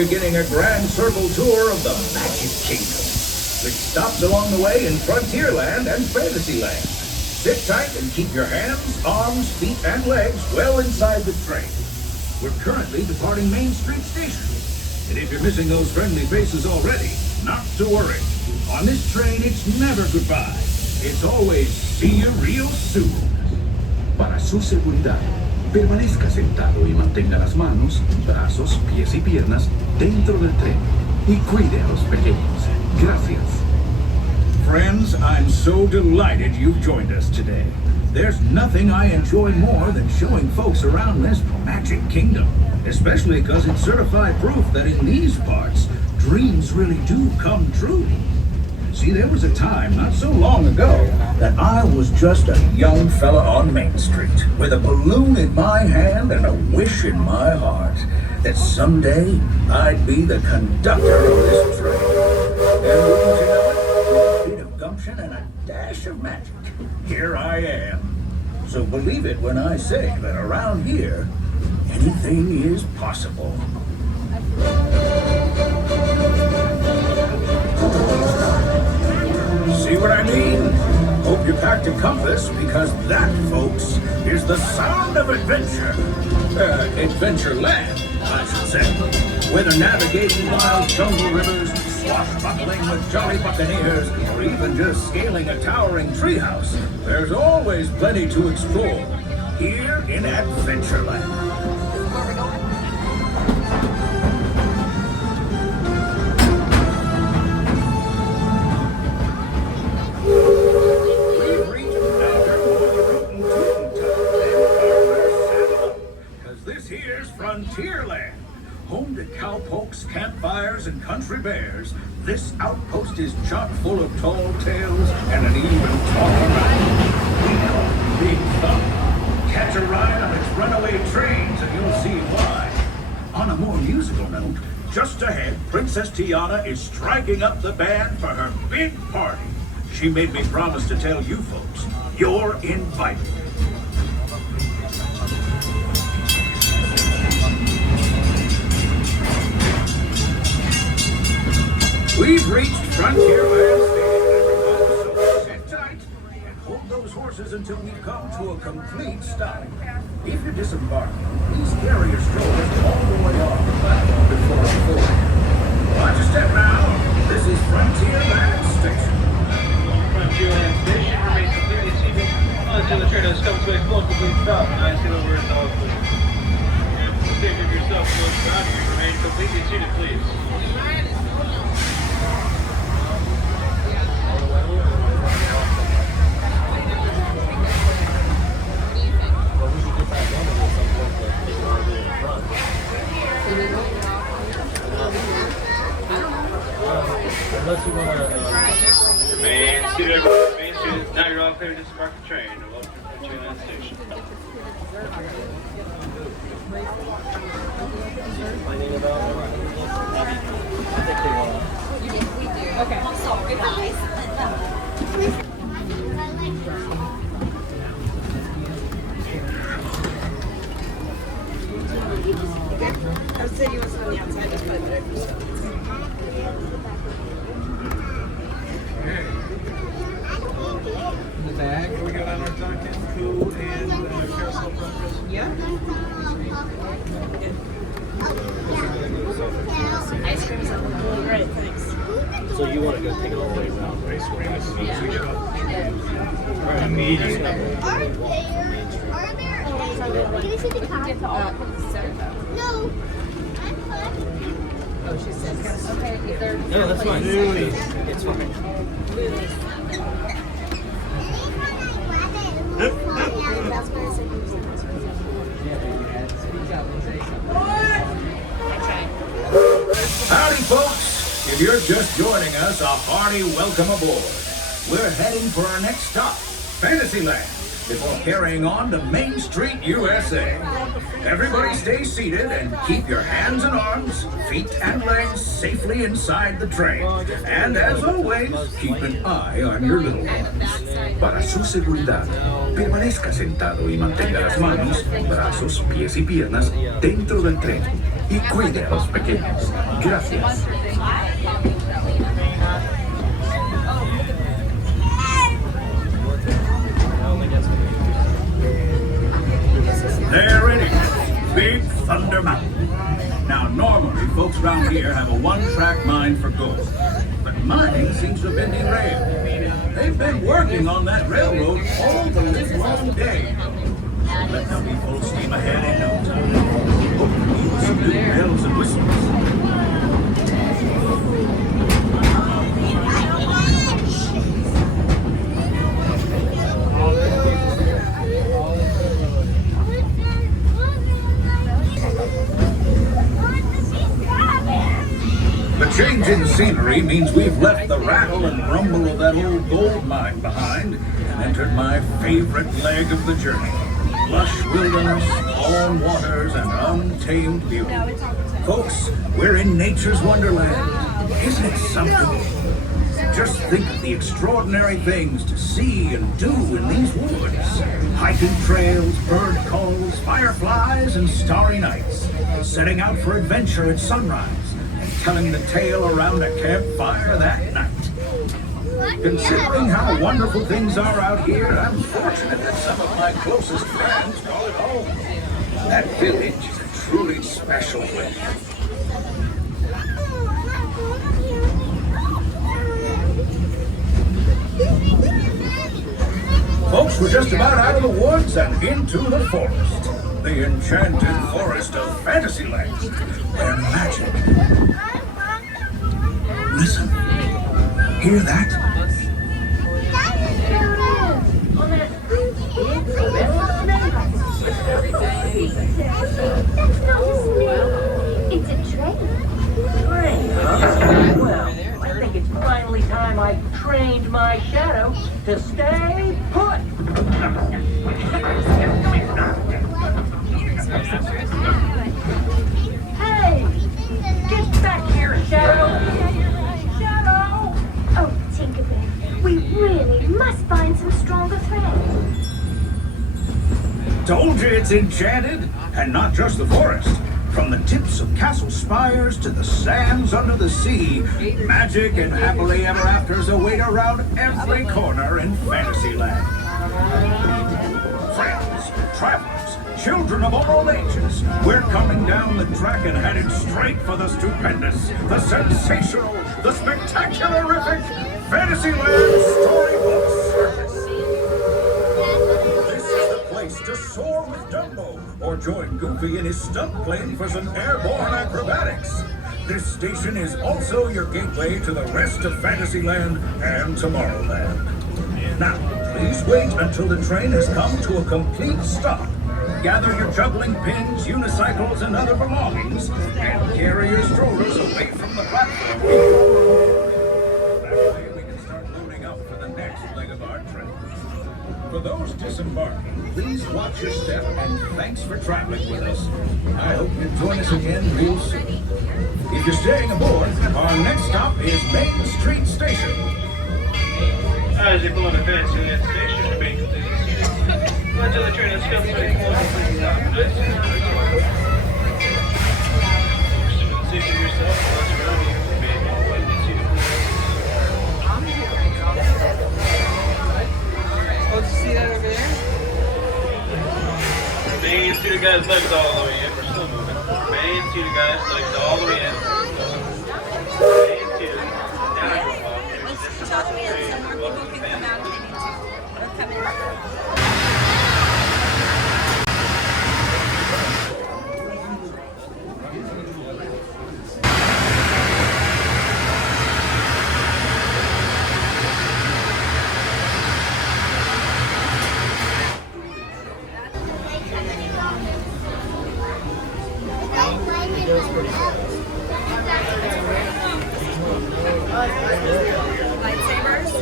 beginning a grand circle tour of the Magic Kingdom, which stops along the way in Frontierland and Fantasyland. Sit tight and keep your hands, arms, feet, and legs well inside the train. We're currently departing Main Street Station. And if you're missing those friendly faces already, not to worry. On this train, it's never goodbye. It's always see you real soon. Para su seguridad, permanezca sentado y mantenga las manos, brazos, pies y piernas dentro del tren. Y cuide a los pequeños. Gracias. Friends, I'm so delighted you've joined us today. There's nothing I enjoy more than showing folks around this Magic Kingdom, especially because it's certified proof that in these parts, dreams really do come true. See, there was a time not so long ago that I was just a young fella on Main Street with a balloon in my hand and a wish in my heart that someday I'd be the conductor of this train. And wouldn't you know it, with a bit of gumption and a dash of magic, here I am. So believe it when I say that around here, anything is possible. See what I mean? Hope you packed a compass, because that, folks, is the sound of adventure. Adventureland, I should say. Whether navigating wild jungle rivers, swashbuckling with jolly buccaneers, or even just scaling a towering treehouse, there's always plenty to explore here in Adventureland. Frontierland, home to cowpokes, campfires, and country bears. This outpost is chock full of tall tales and an even taller mountain. We call it Big Thunder. Catch a ride on its runaway trains and you'll see why. On a more musical note, just ahead, Princess Tiana is striking up the band for her big party. She made me promise to tell you folks, you're invited. We've reached Frontierland Station, everyone, so sit tight and hold those horses until we come to a complete stop. If you're disembarking, please carry your strollers all the way off the platform before you board. Watch a step now. This is Frontierland Station. Frontierland Station remains completely seated until the train has come to a full complete stop. I see over in dog, please. And for the safety of yourself and those driving, remain completely seated, please. Unless you want to... Remain seated, everyone. Remain seated. Now you're all clear to disembark the train. Welcome to Frontierland Station. Complaining about I think they want Okay. I'm sorry, guys. I said you was on the outside, just put it there. In the bag, we got on our Duncan, Pooh, and Carousel Breakfast. Yeah. Ice cream's on the wall. Great, thanks. So you want to go take it all the way around Raceway? I suppose we should. Right, immediately. Can you see the top? No. Oh, she says. Okay, either. No, that's fine. It's fine. Howdy, folks. If you're just joining us, a hearty welcome aboard. We're heading for our next stop, Fantasyland, before carrying on to Main Street, USA. Everybody stay seated and keep your hands and arms, feet and legs safely inside the train. And as always, keep an eye on your little ones. Para su seguridad, permanezca sentado y mantenga las manos, brazos, pies y piernas dentro del tren. y cuide a los pequeños. Gracias. There it is, Big Thunder Mountain. Now, normally, folks around here have a one-track mind for gold, but mining seems to have been derailed. They've been working on that railroad all the livelong day. But they'll be full steam ahead in no time. Hopefully, with some new bells and whistles. The change in scenery means we've left the rattle and rumble of that old gold mine behind and entered my favorite leg of the journey. Lush wilderness, calm waters, and untamed beauty. Folks, we're in nature's wonderland. Isn't it something? Just think of the extraordinary things to see and do in these woods. Hiking trails, bird calls, fireflies, and starry nights. Setting out for adventure at sunrise and telling the tale around a campfire that night. Considering how wonderful things are out here, I'm fortunate that some of my closest friends call it home. That village is a truly special place. Folks, we're just about out of the woods and into the forest. The enchanted forest of Fantasyland, where magic... Listen. Hear that? It's a train. Well, I think it's finally time I trained my shadow to stay put. Hey! Get back here, Shadow! Shadow! Oh, Tinkerbell, we really must find some stronger thread. Told you it's enchanted, and not just the forest. From the tips of castle spires to the sands under the sea, magic and happily ever afters await around every corner in Fantasyland. Friends, travelers, children of all ages, we're coming down the track and headed straight for the stupendous, the sensational, the spectacularific Fantasyland Storybook Circus. This is the place to soar with Dumbo, or join Goofy in his stunt plane for some airborne acrobatics. This station is also your gateway to the rest of Fantasyland and Tomorrowland. Now, please wait until the train has come to a complete stop. Gather your juggling pins, unicycles, and other belongings, and carry your strollers away from the platform. That way we can start loading up for the next leg of our trip. For those disembarking, please watch your step, and thanks for traveling with us. I hope you join us again real soon. If you're staying aboard, our next stop is Main Street Station. As you pull up advance to that station, remain completely seated. Until the train has come to a complete stop. For the safety of yourself and those around you, remain completely seated. Oh, did you see that over there? Main seated guys, legs all the way in. We're still moving. Main seated guys, legs all the way in. Main seated. Now you can walk. Tell the man some more people can come out if they need to. They're coming. Lightsabers,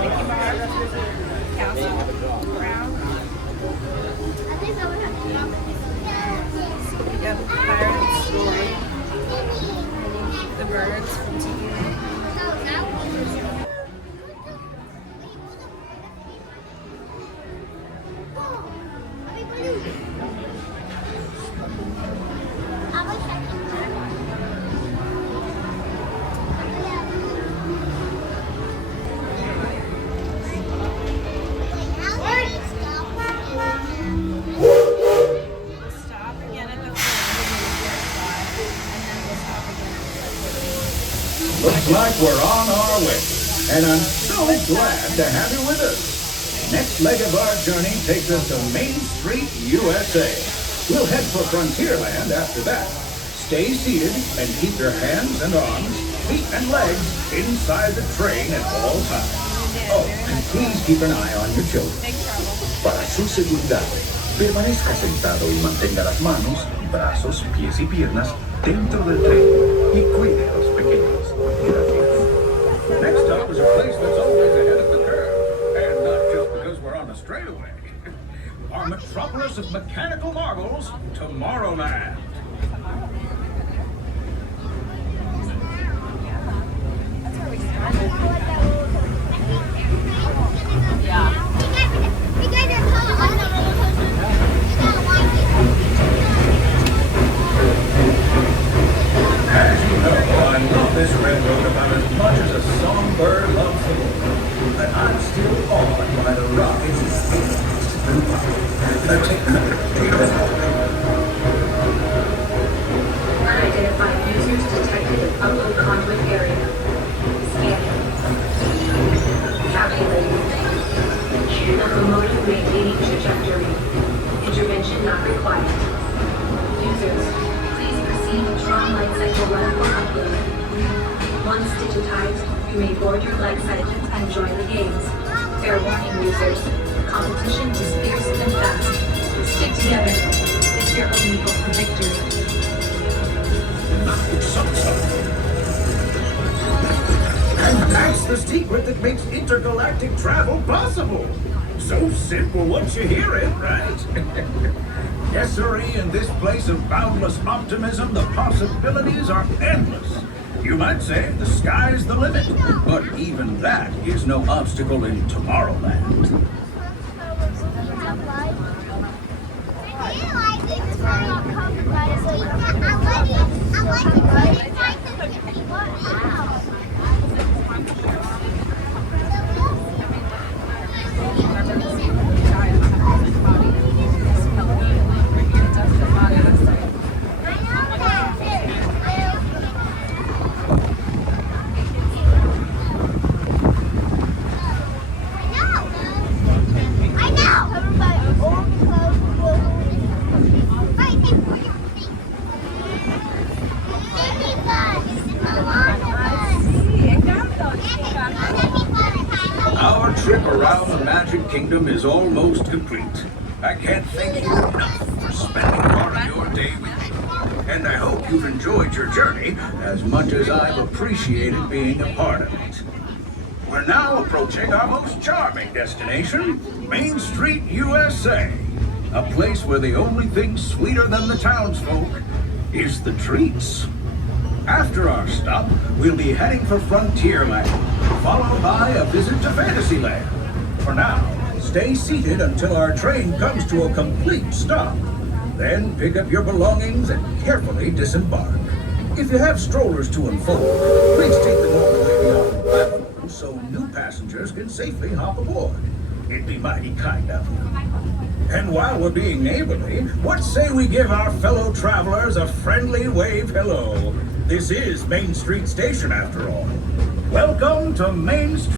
Mickey Mouse, Castle, Brown. Yep, Pirates, the birds from TV. I wish I Looks like we're on our way, and I'm so glad to have you with us. Next leg of our journey takes us to Main Street, USA. We'll head for Frontierland after that. Stay seated and keep your hands and arms, feet and legs inside the train at all times. Oh, and please keep an eye on your children. Para su seguridad, permanezca sentado y mantenga las manos, brazos, pies y piernas dentro del tren y cuide a los pequeños. Gracias. Next stop is a place that's always ahead of the curve, and not just because we're on a straightaway. Our metropolis of mechanical marvels, Tomorrowland. As you know, I love this railroad about as much as a songbird loves the moon. But I'm still awed by the rockets and space. Unidentified users detected in upload conduit area. Scanning. Calculating. Locomotive maintaining trajectory. Intervention not required. Users, please proceed to Tron Light Cycle 1 for upload. Once digitized, you may board your light cycle and join the games. Fair warning, users. Competition is fierce and fast. Stick together. It's your only hope for victory. And that's the secret that makes intergalactic travel possible. So simple once you hear it, right? Yes, sirree, in this place of boundless optimism, the possibilities are endless. You might say the sky's the limit, but even that is no obstacle in Tomorrowland. Our trip around the Magic Kingdom is almost complete. I can't thank you enough for spending part of your day with me. And I hope you've enjoyed your journey as much as I've appreciated being a part of it. We're now approaching our most charming destination, Main Street, USA. A place where the only thing sweeter than the townsfolk is the treats. After our stop, we'll be heading for Frontierland, followed by a visit to Fantasyland. For now, stay seated until our train comes to a complete stop. Then pick up your belongings and carefully disembark. If you have strollers to unfold, please take them all the way beyond the platform so new passengers can safely hop aboard. It'd be mighty kind of you. And while we're being neighborly, what say we give our fellow travelers a friendly wave hello? This is Main Street Station, after all. Welcome to Main Street.